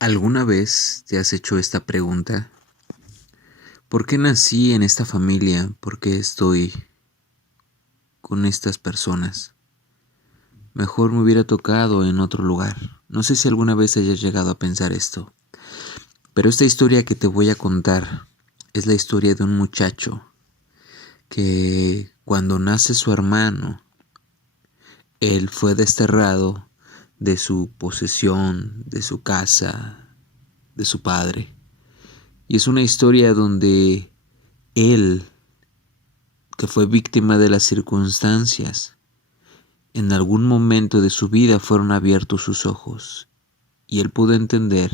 ¿Alguna vez te has hecho esta pregunta? ¿Por qué nací en esta familia? ¿Por qué estoy con estas personas? Mejor me hubiera tocado en otro lugar. No sé si alguna vez hayas llegado a pensar esto, pero esta historia que te voy a contar es la historia de un muchacho que cuando nace su hermano, él fue desterrado de su posesión, de su casa, de su padre. Y es una historia donde él, que fue víctima de las circunstancias, en algún momento de su vida fueron abiertos sus ojos y él pudo entender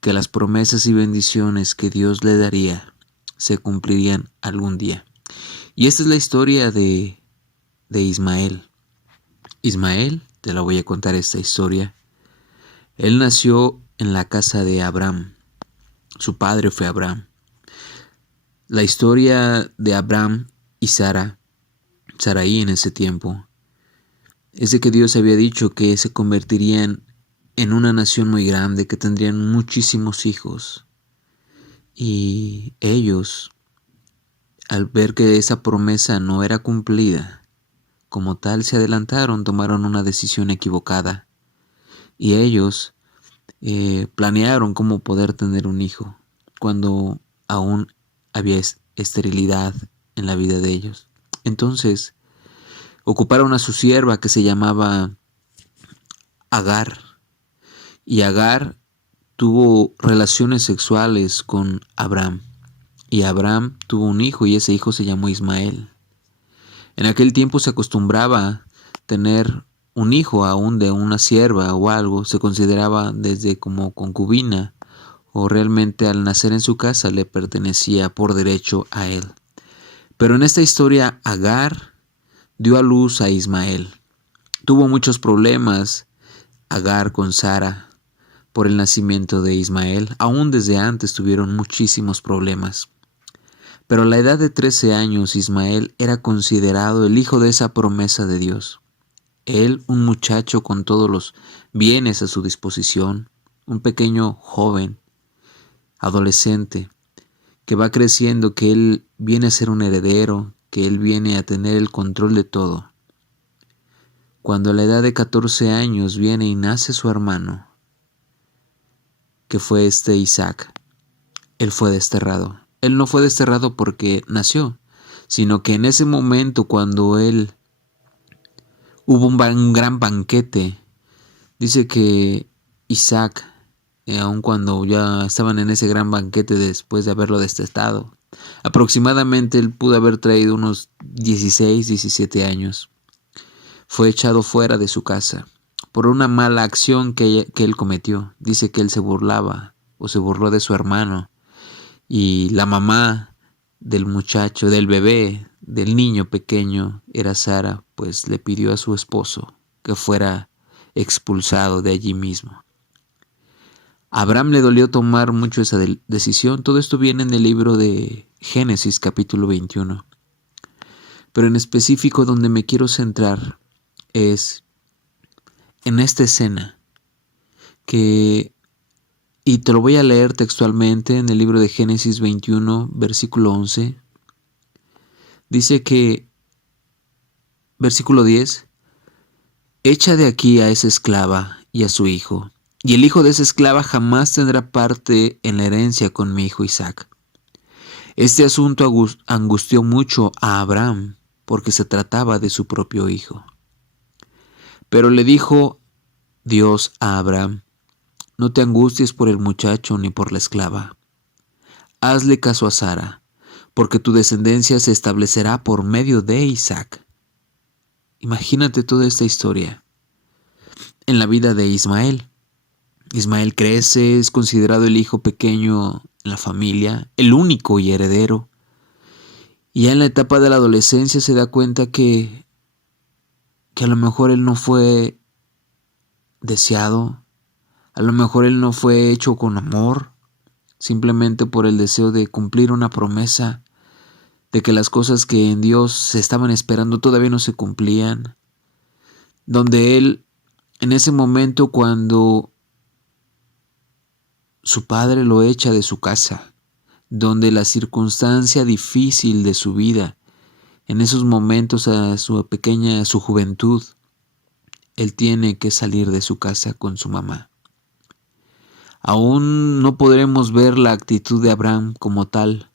que las promesas y bendiciones que Dios le daría se cumplirían algún día. Y esta es la historia de Ismael. Ismael, te la voy a contar esta historia. Él nació en la casa de Abraham. Su padre fue Abraham. La historia de Abraham y Sarai en ese tiempo, es de que Dios había dicho que se convertirían en una nación muy grande, que tendrían muchísimos hijos. Y ellos, al ver que esa promesa no era cumplida, como tal se adelantaron, tomaron una decisión equivocada. Y ellos planearon cómo poder tener un hijo, cuando aún había esterilidad en la vida de ellos. Entonces, ocuparon a su sierva que se llamaba Agar. Y Agar tuvo relaciones sexuales con Abraham. Y Abraham tuvo un hijo y ese hijo se llamó Ismael. En aquel tiempo se acostumbraba tener un hijo aún de una sierva o algo, se consideraba desde como concubina o realmente al nacer en su casa le pertenecía por derecho a él. Pero en esta historia Agar dio a luz a Ismael. Tuvo muchos problemas Agar con Sara por el nacimiento de Ismael. Aún desde antes tuvieron muchísimos problemas. Pero a la edad de 13 años Ismael era considerado el hijo de esa promesa de Dios. Él, un muchacho con todos los bienes a su disposición, un pequeño joven, adolescente, que va creciendo, que él viene a ser un heredero, que él viene a tener el control de todo. Cuando a la edad de 14 años viene y nace su hermano, que fue Isaac, él fue desterrado. Él no fue desterrado porque nació, sino que en ese momento cuando él hubo un gran banquete, dice que Isaac, aun cuando ya estaban en ese gran banquete después de haberlo destetado, aproximadamente él pudo haber traído unos 16, 17 años, fue echado fuera de su casa por una mala acción que él cometió. Dice que él se burlaba o se burló de su hermano. Y la mamá del muchacho, del bebé, del niño pequeño, era Sara, pues le pidió a su esposo que fuera expulsado de allí mismo. A Abraham le dolió tomar mucho esa decisión. Todo esto viene en el libro de Génesis capítulo 21. Pero en específico donde me quiero centrar es en esta escena y te lo voy a leer textualmente en el libro de Génesis 21, versículo 11. Dice que, versículo 10, echa de aquí a esa esclava y a su hijo, y el hijo de esa esclava jamás tendrá parte en la herencia con mi hijo Isaac. Este asunto angustió mucho a Abraham, porque se trataba de su propio hijo. Pero le dijo Dios a Abraham, no te angusties por el muchacho ni por la esclava. Hazle caso a Sara, porque tu descendencia se establecerá por medio de Isaac. Imagínate toda esta historia en la vida de Ismael. Ismael crece, es considerado el hijo pequeño en la familia, el único y heredero. Y ya en la etapa de la adolescencia se da cuenta que a lo mejor él no fue deseado, a lo mejor él no fue hecho con amor, simplemente por el deseo de cumplir una promesa, de que las cosas que en Dios se estaban esperando todavía no se cumplían, donde él, en ese momento cuando su padre lo echa de su casa, donde la circunstancia difícil de su vida, en esos momentos a su juventud, él tiene que salir de su casa con su mamá. Aún no podremos ver la actitud de Abraham como tal,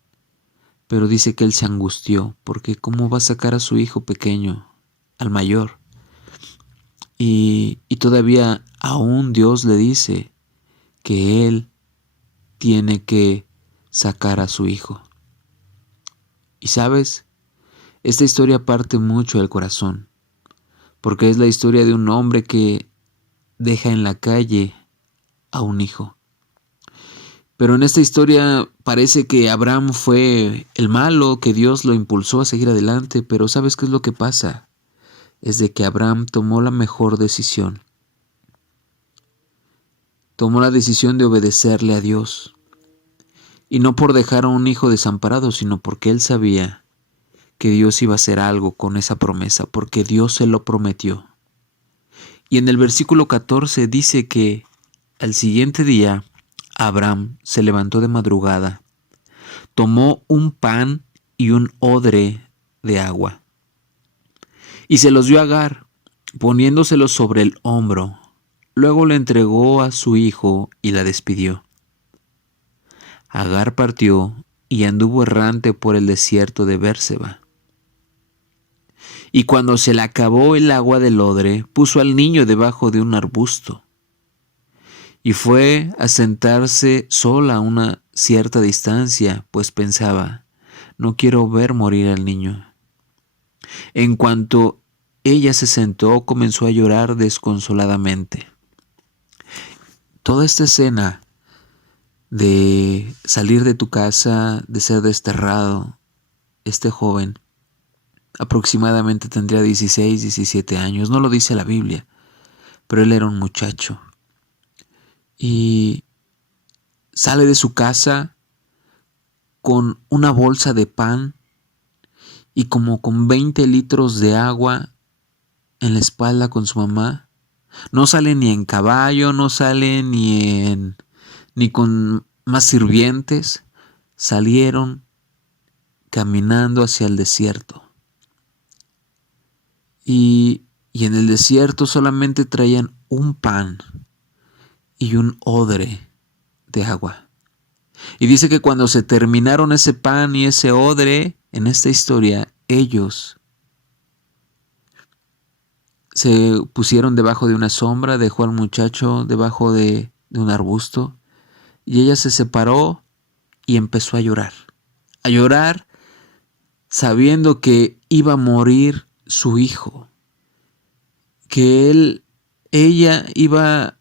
pero dice que él se angustió, porque ¿cómo va a sacar a su hijo pequeño, al mayor? Y todavía aún Dios le dice que él tiene que sacar a su hijo. Y sabes, esta historia parte mucho del corazón, porque es la historia de un hombre que deja en la calle a un hijo. Pero en esta historia parece que Abraham fue el malo, que Dios lo impulsó a seguir adelante, pero ¿sabes qué es lo que pasa? Es de que Abraham tomó la mejor decisión. Tomó la decisión de obedecerle a Dios. Y no por dejar a un hijo desamparado, sino porque él sabía que Dios iba a hacer algo con esa promesa, porque Dios se lo prometió. Y en el versículo 14 dice que al siguiente día Abraham se levantó de madrugada, tomó un pan y un odre de agua, y se los dio a Agar, poniéndoselos sobre el hombro. Luego le entregó a su hijo y la despidió. Agar partió y anduvo errante por el desierto de Bérseba. Y cuando se le acabó el agua del odre, puso al niño debajo de un arbusto, y fue a sentarse sola a una cierta distancia, pues pensaba, no quiero ver morir al niño. En cuanto ella se sentó, comenzó a llorar desconsoladamente. Toda esta escena de salir de tu casa, de ser desterrado, este joven aproximadamente tendría 16, 17 años, no lo dice la Biblia, pero él era un muchacho. Y sale de su casa con una bolsa de pan y como con 20 litros de agua en la espalda con su mamá. No sale ni en caballo, no sale ni con más sirvientes. Salieron caminando hacia el desierto. Y en el desierto solamente traían un pan y un odre de agua. Y dice que cuando se terminaron ese pan y ese odre, en esta historia, ellos se pusieron debajo de una sombra, dejó al muchacho debajo de un arbusto, y ella se separó y empezó a llorar sabiendo que iba a morir su hijo, que ella iba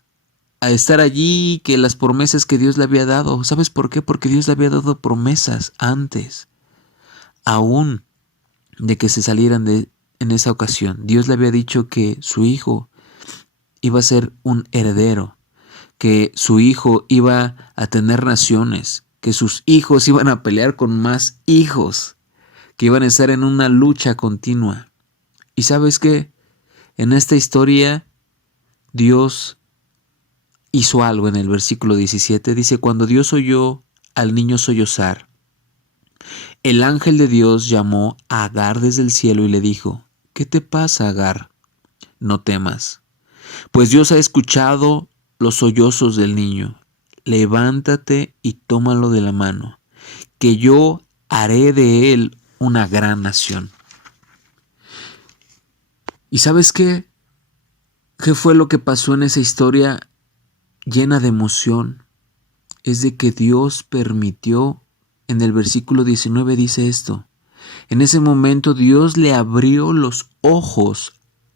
a estar allí, que las promesas que Dios le había dado. ¿Sabes por qué? Porque Dios le había dado promesas antes, aún de que se salieran en esa ocasión. Dios le había dicho que su hijo iba a ser un heredero, que su hijo iba a tener naciones, que sus hijos iban a pelear con más hijos, que iban a estar en una lucha continua. ¿Y sabes qué? En esta historia, Dios hizo algo. En el versículo 17 dice, cuando Dios oyó al niño sollozar, el ángel de Dios llamó a Agar desde el cielo y le dijo, ¿qué te pasa, Agar? No temas, pues Dios ha escuchado los sollozos del niño. Levántate y tómalo de la mano, que yo haré de él una gran nación. ¿Y sabes qué? ¿Qué fue lo que pasó en esa historia llena de emoción? Es de que Dios permitió, en el versículo 19 dice esto, en ese momento Dios le abrió los ojos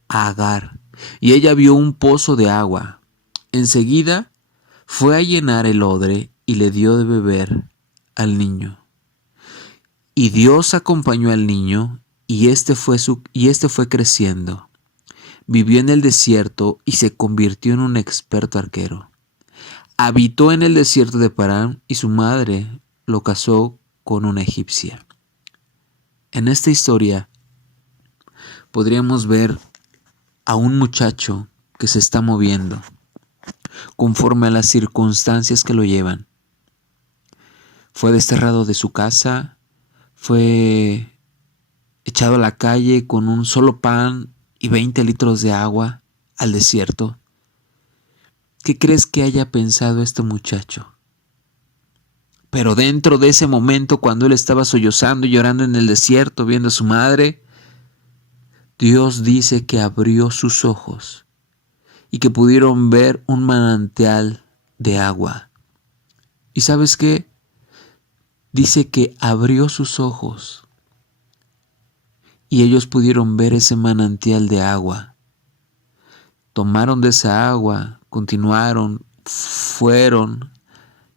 a Agar y ella vio un pozo de agua. Enseguida fue a llenar el odre y le dio de beber al niño. Y Dios acompañó al niño y este fue creciendo. Vivió en el desierto y se convirtió en un experto arquero. Habitó en el desierto de Parán y su madre lo casó con una egipcia. En esta historia podríamos ver a un muchacho que se está moviendo, conforme a las circunstancias que lo llevan. Fue desterrado de su casa, fue echado a la calle con un solo pan y 20 litros de agua al desierto. ¿Qué crees que haya pensado este muchacho? Pero dentro de ese momento, cuando él estaba sollozando y llorando en el desierto, viendo a su madre, Dios dice que abrió sus ojos y que pudieron ver un manantial de agua. ¿Y sabes qué? Dice que abrió sus ojos y ellos pudieron ver ese manantial de agua. Tomaron de esa agua, continuaron, fueron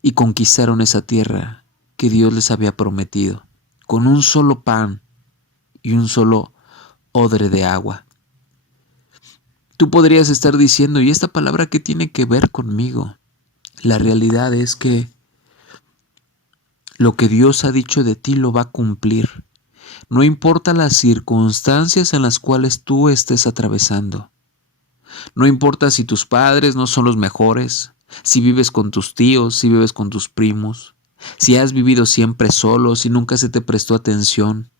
y conquistaron esa tierra que Dios les había prometido, con un solo pan y un solo odre de agua. Tú podrías estar diciendo, ¿y esta palabra qué tiene que ver conmigo? La realidad es que lo que Dios ha dicho de ti lo va a cumplir. No importa las circunstancias en las cuales tú estés atravesando. No importa si tus padres no son los mejores, si vives con tus tíos, si vives con tus primos, si has vivido siempre solo, si nunca se te prestó atención.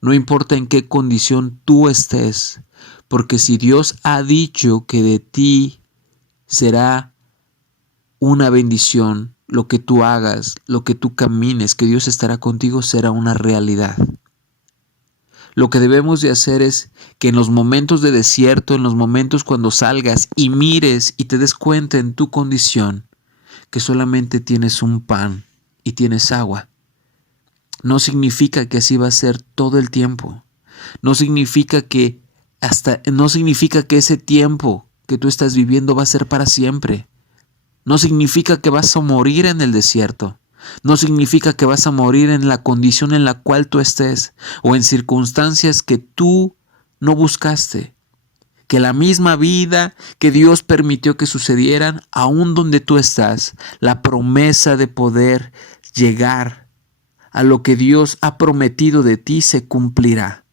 No importa en qué condición tú estés, porque si Dios ha dicho que de ti será una bendición, lo que tú hagas, lo que tú camines, que Dios estará contigo, será una realidad. Lo que debemos de hacer es que en los momentos de desierto, en los momentos cuando salgas y mires y te des cuenta en tu condición que solamente tienes un pan y tienes agua, no significa que así va a ser todo el tiempo. No significa que ese tiempo que tú estás viviendo va a ser para siempre. No significa que vas a morir en el desierto. No significa que vas a morir en la condición en la cual tú estés o en circunstancias que tú no buscaste. Que la misma vida que Dios permitió que sucedieran, aún donde tú estás, la promesa de poder llegar a lo que Dios ha prometido de ti se cumplirá.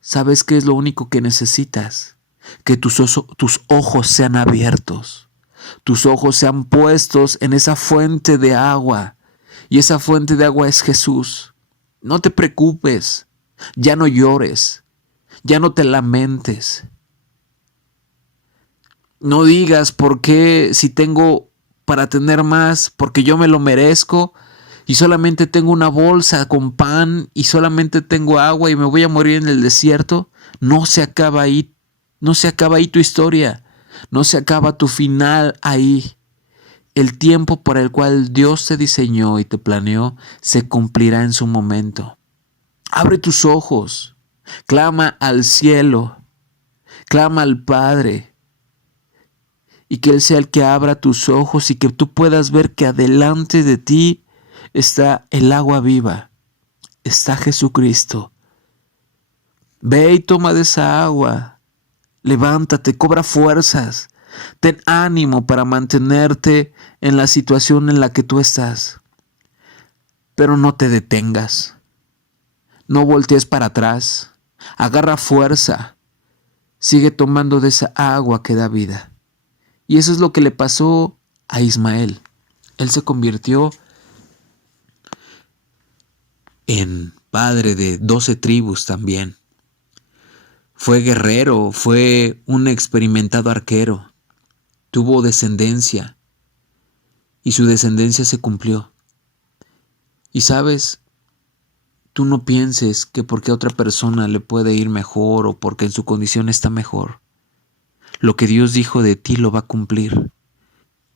¿Sabes qué es lo único que necesitas? Que tus ojos sean abiertos. Tus ojos sean puestos en esa fuente de agua. Y esa fuente de agua es Jesús. No te preocupes. Ya no llores. Ya no te lamentes. No digas por qué si tengo para tener más, porque yo me lo merezco y solamente tengo una bolsa con pan y solamente tengo agua y me voy a morir en el desierto. No se acaba ahí. No se acaba ahí tu historia. No se acaba tu final ahí. El tiempo para el cual Dios te diseñó y te planeó se cumplirá en su momento. Abre tus ojos, clama al cielo, clama al Padre y que Él sea el que abra tus ojos y que tú puedas ver que adelante de ti está el agua viva, está Jesucristo. Ve y toma de esa agua. Levántate, cobra fuerzas, ten ánimo para mantenerte en la situación en la que tú estás. Pero no te detengas, no voltees para atrás, agarra fuerza, sigue tomando de esa agua que da vida. Y eso es lo que le pasó a Ismael. Él se convirtió en padre de 12 tribus también. Fue guerrero, fue un experimentado arquero, tuvo descendencia y su descendencia se cumplió. Y sabes, tú no pienses que porque a otra persona le puede ir mejor o porque en su condición está mejor. Lo que Dios dijo de ti lo va a cumplir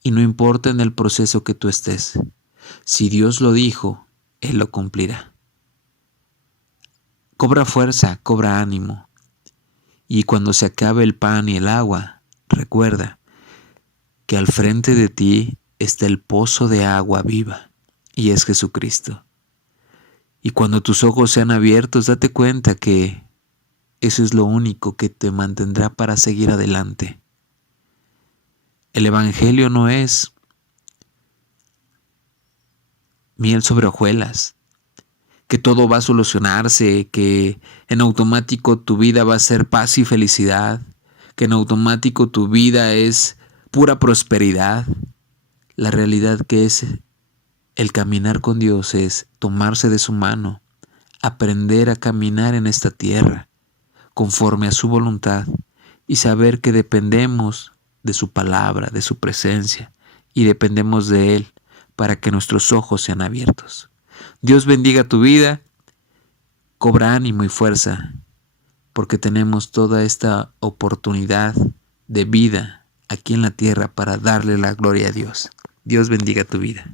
y no importa en el proceso que tú estés. Si Dios lo dijo, Él lo cumplirá. Cobra fuerza, cobra ánimo. Y cuando se acabe el pan y el agua, recuerda que al frente de ti está el pozo de agua viva, y es Jesucristo. Y cuando tus ojos sean abiertos, date cuenta que eso es lo único que te mantendrá para seguir adelante. El Evangelio no es miel sobre hojuelas, que todo va a solucionarse, que en automático tu vida va a ser paz y felicidad, que en automático tu vida es pura prosperidad. La realidad que es el caminar con Dios es tomarse de su mano, aprender a caminar en esta tierra conforme a su voluntad y saber que dependemos de su palabra, de su presencia y dependemos de Él para que nuestros ojos sean abiertos. Dios bendiga tu vida, cobra ánimo y fuerza porque tenemos toda esta oportunidad de vida aquí en la tierra para darle la gloria a Dios. Dios bendiga tu vida.